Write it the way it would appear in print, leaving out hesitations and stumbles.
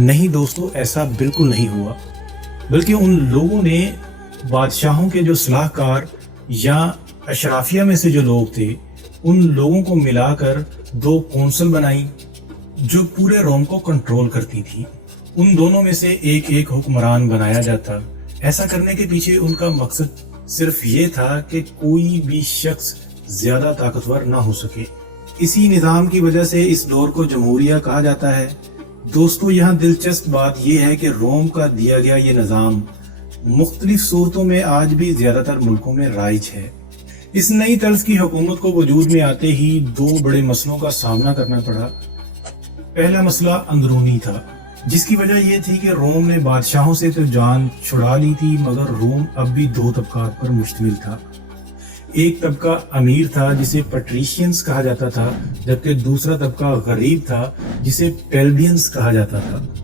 نہیں دوستو، ایسا بالکل نہیں ہوا، بلکہ ان لوگوں نے بادشاہوں کے جو صلاح کار یا اشرافیہ میں سے جو لوگ تھے ان لوگوں کو ملا کر 2 کونسل بنائی جو پورے روم کو کنٹرول کرتی تھی۔ ان دونوں میں سے ایک حکمران بنایا جاتا۔ ایسا کرنے کے پیچھے ان کا مقصد صرف یہ تھا کہ کوئی بھی شخص زیادہ طاقتور نہ ہو سکے۔ اسی نظام کی وجہ سے اس دور کو جمہوریہ کہا جاتا ہے۔ دوستو، یہاں دلچسپ بات یہ ہے کہ روم کا دیا گیا یہ نظام مختلف صورتوں میں آج بھی زیادہ تر ملکوں میں رائج ہے۔ اس نئی طرز کی حکومت کو وجود میں آتے ہی 2 بڑے مسئلوں کا سامنا کرنا پڑا۔ پہلا مسئلہ اندرونی تھا، جس کی وجہ یہ تھی کہ روم نے بادشاہوں سے تو جان چھڑا لی تھی، مگر روم اب بھی 2 طبقات پر مشتمل تھا۔ ایک طبقہ امیر تھا جسے پیٹریشینز کہا جاتا تھا، جبکہ دوسرا طبقہ غریب تھا جسے پیلبینز کہا جاتا تھا۔